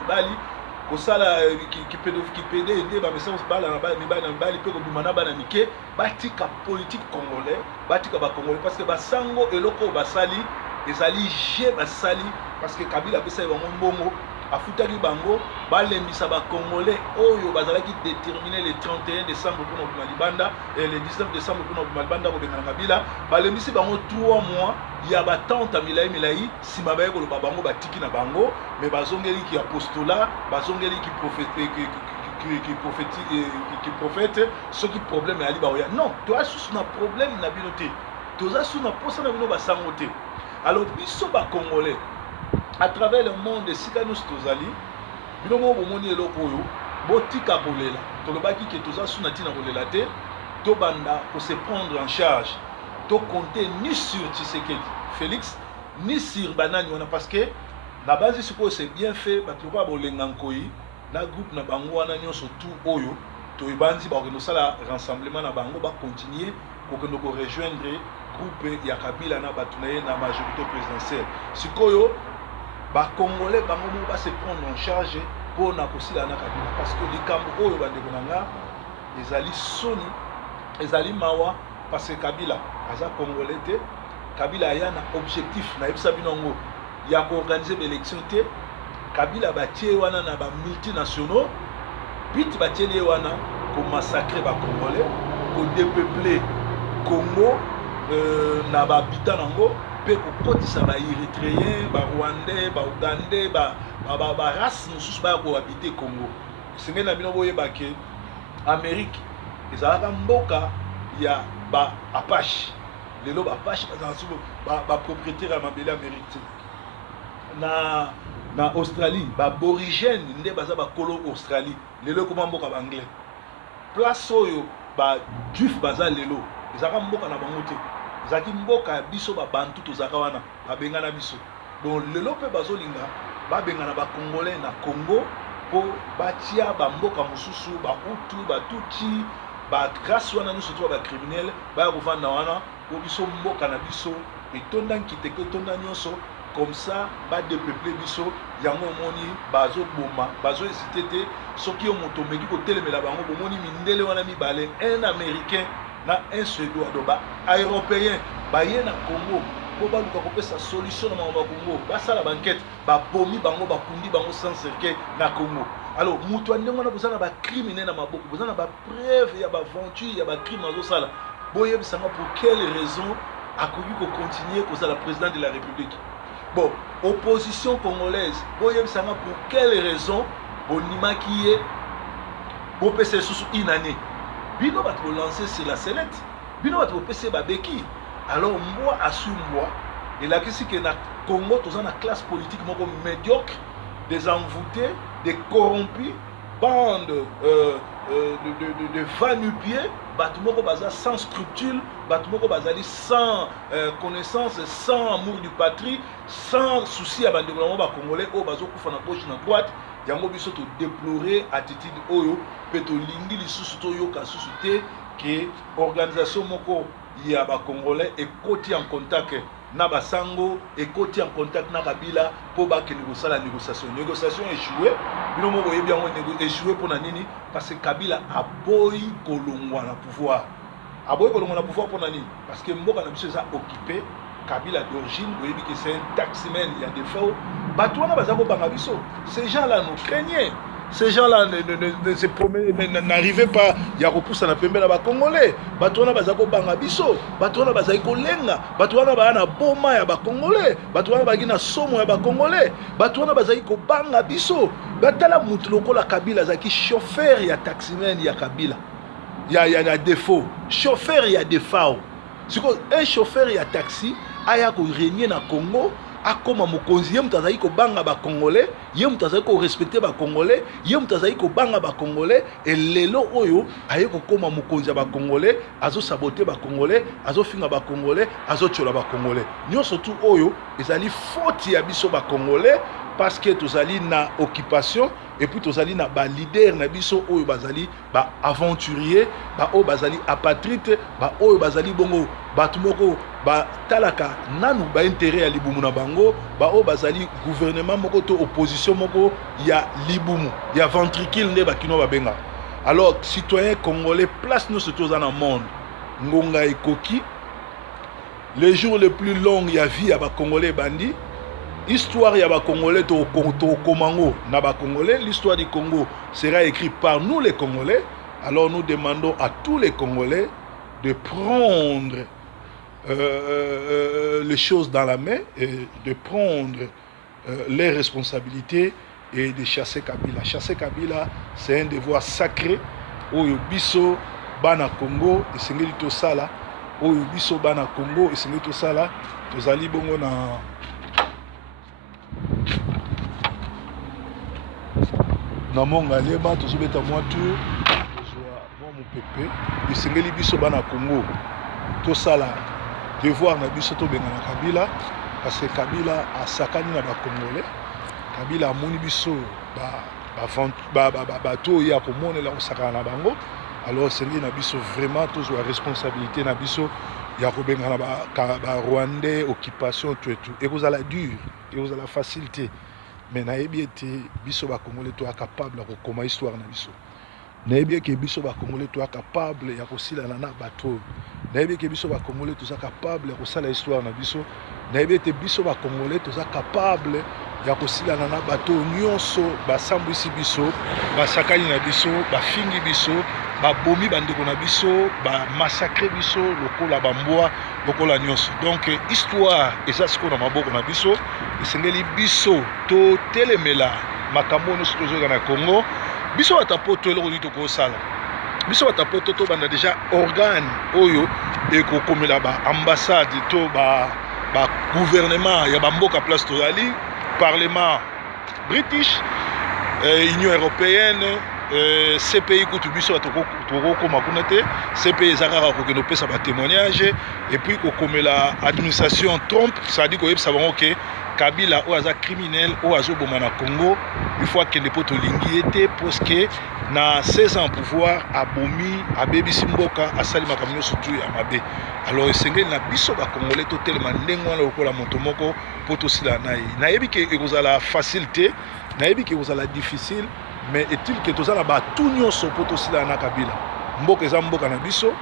mibali kosala ki pédé aider ba message bala na ba mibali na mibali pe ko bimana bana mike batika politique congolais batika ba congolais parce que basango eloko basali ezali je basali parce que Kabila pesa bango mbongo afutaki bango balembisa ba congolais oyo bazalaki déterminé le 31 décembre pour na libanda et le 19 décembre pour na libanda ko benga Kabila balembisi bango 3 mois ya batante milai sima baye ko loba bango batiki na bango mais bazongeli ki apostolat bazongeli ki prophète ce qui problème ali ba oya non to asus na problème na binoté to asus na posa na bino basango te alors biso ba congolais à travers le monde sika nous tozali bino mo bomoni eloko oyo botika kolela tolobaki ke toza suna tina kolela te to banda ko se prendre en charge to compter ni sur Tshisekedi Félix ni sur banani wana parce que na base siko c'est bien fait batoko bolenga nkoyi na groupe na bango wana nyonso tout oyo to ibandi ba ko sala rassemblement na bango ba continuer ko rejoindre groupe ya Kabila na batunaye na majorité présidentielle sikoyo ba congolais bango mo ba se prendre en charge pour na kosila na Kabila parce que likambo oyo bandeko nanga ezali soni ezali mawa parce que Kabila aza congolais te Kabila aya na objectif na yebisa binongo ya ko organiser l'élection te Kabila batie wana na ba multinationaux bit batie wana ko massacrer ba congolais ko dépeupler Congo na ba habitant nango pe ko kotisa ba érythréen ba rwandais ba ougandais ba race mosusu ba ko habiter Congo senge na bino boyeba ke Amérique ezalaka mboka ya ba Apache lelo ba Apache ba propriétaire ya mabele Amérique na Australie ba aborigène nde baza ba kolo Australie lelo ko mboka ba anglais place oyo ba juif baza lelo ezalaka mboka na bango te ezalaki mboka biso ba bantu tozaka wana babengana biso donc lelo pe bazolinga babengana ba congolais na Congo po batia ba mboka mosusu ba Hutu ba Tutsi ba grâce wana nyonso to ba criminel ba kovanda wana po biso mboka na biso etonda nkiteko etonda nyonso comme ça ba dépeupler biso yango moni bazo boma bazo hésiter te soki yo moto meki ko telemela bango bomoni mindele wana mibale un américain na un suédois do ba européen ba ye na Congo po ba luka kopesa solution na ba Congo ba sala banquette ba pomi bango ba kundi bango sans cercueil na Congo alors mutu ndenge na bozana ba criminel na maboko bozana ba preuve ya ba aventure ya ba crime azo sala boye bisanga pour quelle raison akoki ko continuer ko sala président de la République. Bon, opposition congolaise, boye bisanga pour quelle raison bonimaki ye bo pese susu inane bino bat ko lancer sur la sellette bino bat ko pese ba beki alors moi asu moi et la kisi que na Congo toza na classe politique moko médiocre des envoûtés des corrompus bande de va-nu-pieds batu moko baza sans scrupule batu moko bazali sans connaissance sans amour du patrie sans souci à bandeko na ba congolais o bazo kufa na gauche na droite yango biso to déplorer attitude oyo pe to lingi lisusu to yoka susu te que organisation moko ya ba congolais ekoti en contact na basango ekoti en contact na Kabila po ba ke négociation échoué bino moko yebi yango échoué pour na nini parce que Kabila a boyi kolongwa na pouvoir pour na nini parce que mboka na biso za occupé Kabila d'origine boyebi que c'est un taximan il y a des faux bato wana bazako banga biso ces gens là nous craignaient ces gens-là n'arrivaient pas ya repousser na pembe na ba congolais bato wana bazako banga biso bato wana bazai kolenga bato wana bana boma ya ba congolais bato wana bagina somo ya ba congolais bato wana bazai ko banga biso batala mutu lokola Kabila zaki chauffeur ya taximan ya Kabila ya défaut chauffeur ya défaut siko un chauffeur ya taxi aya ko régner na Congo akoma mokonzi ye mutazali ko banga ba congolais ye mutazali ko respecter ba congolais ye mutazali ko banga ba congolais et lelo oyo aye ko koma mokonzi ba congolais azo saboter ba congolais azo finga ba congolais azo tchola ba congolais nyonso tout oyo ezali faute ya biso ba congolais parce que tozali na occupation et puis tozali na ba leader na biso oyo bazali ba aventurier ba oyo bazali apatride ba oyo bazali bongo bato moko ba talaka nanu ba intérêt ya libumu na bango ba oyo bazali gouvernement moko to opposition moko ya libumu ya ventricule nde bakino babenga. Alors citoyen congolais, place nous surtout dans le monde ngonga ekoki les jours les plus longs ya vie ya ba congolais bandi. Histoire ya ba Congolais to Komango na ba Congolais, l'histoire du Congo sera écrite par nous les Congolais. Alors nous demandons à tous les Congolais de prendre les choses dans la main et de prendre les responsabilités et de chasser Kabila. Chasser Kabila, c'est un devoir sacré. Oyo biso bana Congo esengeli to sala. Oyo biso bana Congo esengeli to sala. Tozali bongo na monga leba tozobeta mwa tour tozwa mwa mopepe esengeli biso bana Congo tosala devoir na biso tobengana Kabila parce que Kabila asakani na bakongolais. Kabila amoni biso bato ya komonela kosakana na bango. Alors esengeli na biso vraiment tozwa responsabilité na biso ya kobengana ba Rwandais occupation tout ekozala dur ekozala facilité. Mais nayebi ete biso ba Congolais to capable ya kokoma histoire na biso. Nayebi ke biso ba Congolais to capable ya kosila na bato. Nayebi ke biso ba Congolais to capable ya kosala histoire na biso. Nayebi ete biso ba Congolais to capable ya kosila na bato nyonso basambwisi biso, basakani na biso, bafingi biso, babomi bandeko na biso, ba massacre biso lokola bambwa lokola nyonso. Donc histoire eza siko na maboko na biso esengeli biso to telemela makambo nyonso tozoka na Congo. Biso batapoto eloko nini tokosala, biso batapoto to banda déjà organe oyo ekokomela ba ambassade to ba gouvernement ya bamboka place tozali parlement british, union européenne, CPI kutu biso tokokoma kuna te. CPI ezakaka kokende opesa ba témoignage et puis kokomela administration Trump, c'est-à-dire koyebisa bango ke Kabila oyo aza criminel oyo azoboma na Congo il faut akende po tolingi ete parce que na 16 ans pouvoir abomi abebisi mboka asali makambo nyonso tu ya mabe. Alors esengeli na biso bakongolais totelema ndenge wana lokola moto moko po tosila na ye. Nayebi ke ekozala facile te, nayebi ke ekozala difficile, mais est-il que tozala bato nyonso po tosila na Kabila. Mboka eza mboka na biso,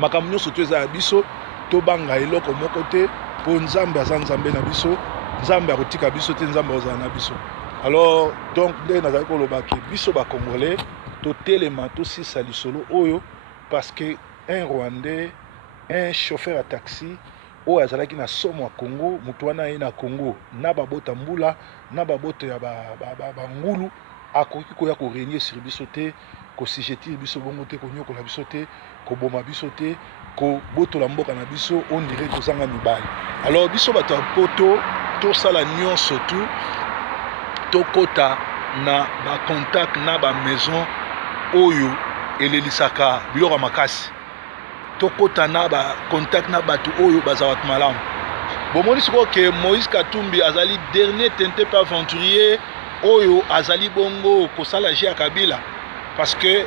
makambo nyonso tu eza ya biso, tobanga eloko moko te po nzambe aza nzambe na biso, nzambe akotika biso te, nzambe ozala na biso. Alors donc nde nazali koloba ke biso bakongolais totelema tosisa lisolo oyo parce que un Rwandais, un chauffeur à taxi oyo azalaki na somo ya Congo, moto wana ye na Congo na babota mbula na babota ya bangulu akoki koya korégner sur biso te, kosijetir biso bongo te, konyokola biso te, koboma biso te, kobotola mboka na biso on dirait kozanga mibali. Alors biso bato ya poto tosala nyonso tu tokota na ba contact na ba maison oyo elelisaka biloko makasi, tokota na ba contact na bato oyo bazawat malamu. Bomoni siko ke Moïse Katumbi azali dernier tenté par aventurier oyo azali bongo kosala jia Kabila parce que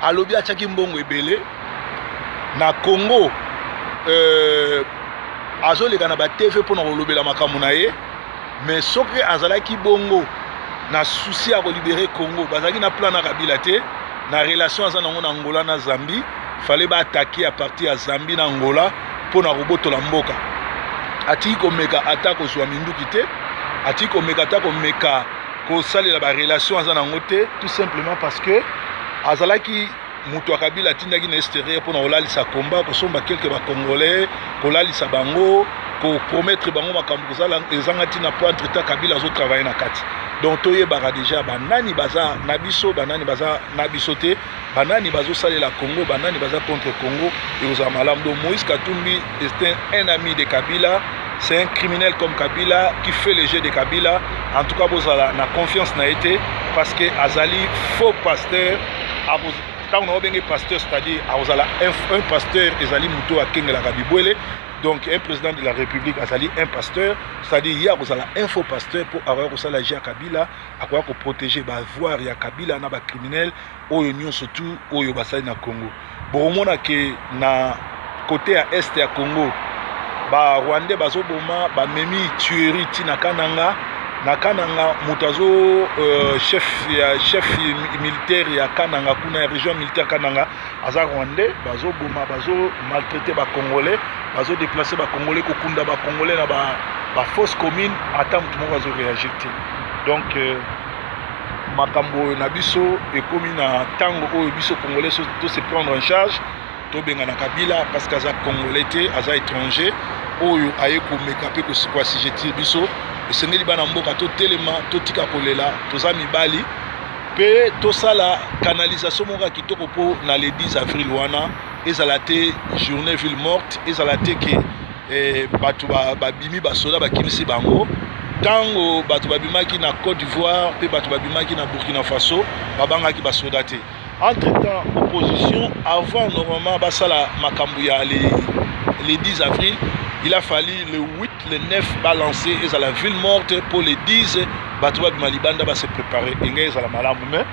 alobi achaki mbongo ebele na Congo, azoleka na ba TV pona kolobela makambo na ye. Mais soki azalaki bongo na souci à libérer Congo, bazaki na plan na Kabila te, na relation aza nango na Angola na Zambie, fallait ba attaquer à partir à Zambie na Angola pour na robotola mboka. Atiki komeka atako zwa minduki te, atiki komeka atako meka ko salela ba relation aza nango te, tout simplement parce que azalaki mutu wa Kabila tindaki na extérieur pour na olalisa combat ko somba quelques ba congolais, ko lalisa bango, ko promettre bango makambo kozala ezangati na po entre ta Kabila zo travailler na kati. Donc toyebaka déjà banani baza na biso, banani baza na biso te, banani bazo salela Congo, banani baza contre Congo et aux amalam. Donc Moïse Katumbi est un ami de Kabila, c'est un criminel comme Kabila qui fait le jeu de Kabila. En tout cas bozala na confiance na été parce que azali faux pasteur, tant on a bien pasteur, c'est-à-dire un pasteur ezali muto akengela kabibwele. Donc un président de la République azali un pasteur, c'est-à-dire il y a un faux pasteur pour avoir la Jia Kabila, avoir pour protéger ba voir ya Kabila na ba criminel oyo nyon surtout oyo basali na Congo. Bon mona ke na côté à est ya Congo ba Rwandais bazoboma ba memi tuerie tina kananga na kananga mutazo chef militaire ya kananga kuna ya région militaire kananga aza Rwandais bazoboma bazo maltraiter ba Congolais bazo déplacer ba Congolais kokunda ba Congolais na ba fosse commune ata mutu moko bazo réagir. Donc makambo na biso ekomi na tango oyo biso Congolais to se prendre en charge to benga na Kabila parce que aza Congolais te aza étranger oyo aye komeka pe ko sijetir biso esengeli bana mboka to telema to tika kolela toza mibali pe to sala canalisation moko kitoko po na le 10 avril wana ezala te journée ville morte ezala te ke bato babimi basoda bakimisi bango tango bato babimaki na Côte d'Ivoire pe bato babimaki na Burkina Faso babangaki basoda te. Entre temps opposition avant normalement basala makambu ya le 10 avril il a fallu le 8, le 9 balancer et à la ville morte pour le 10 Batouba Bimalibanda va se préparer et à la malamu mais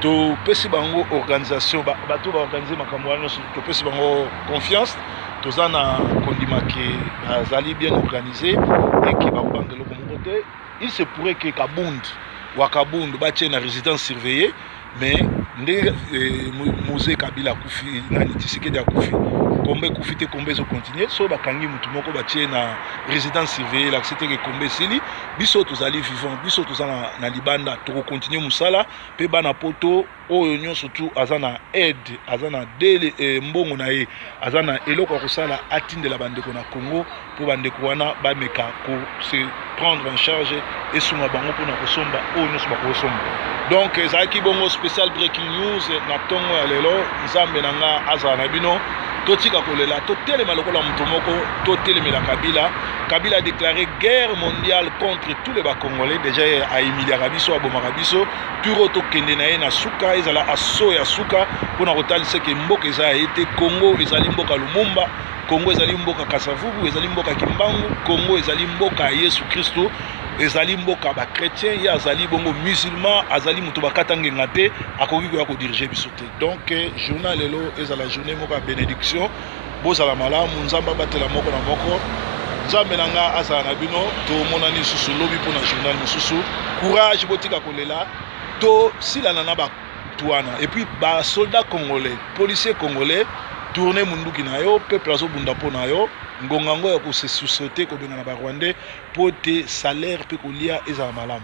to pesi bango organisation Batouba organiser makamwano to pesi bango confiance to zana kondima ke bazali bien organisé et qui va bangelo comme côté il se pourrait que Kabund batie na résidence surveillée mais ndenge Mose Kabila kufi na Tshisekedi akufi kombe kufite kombe zo continuer so bakangi mutu moko batie na résidence surveillée la c'était que kombe sili biso tozali vivant biso tozana na libanda to continuer musala pe bana poto oyo nyon surtout azana aide azana dele mbongo na ye azana eloko ko sala atinde la bande ko na Congo pour bande ko wana ba meka ko se prendre en charge et suma bango pour na kosomba oyo nyon so ba kosomba. Donc ezaki bongo spécial breaking news na tongo ya lelo nzambe nanga azana bino totika kolela totelema lokola mutu moko totelemela Kabila a déclaré guerre mondiale contre tous les Congolais déjà a humilié biso abomaka biso turo tokende na ye na suka ezala aso ya suka pona kotalisa ke mboka eza ete Congo ezali mboka Lumumba Congo ezali mboka Kasavubu ezali mboka Kimbangu Congo ezali mboka Yesu Kristo ezali mboka ba chrétien ya azali bongo musulman azali muto bakatanga ngate akoki ko diriger biso te. Donc journal lelo ezala journée moko ya bénédiction bozala malamu nzamba batela moko na moko nzambe nanga azala na bino to monani susu lobi pona journal mususu courage botika kolela to silana na ba tuana et puis ba soldats congolais policiers congolais tourner munduki na yo peuple azo bunda pona yo ngongango ya ko se société ko benga na ba Rwandais pour te salaire pe ko lia ezala malamu.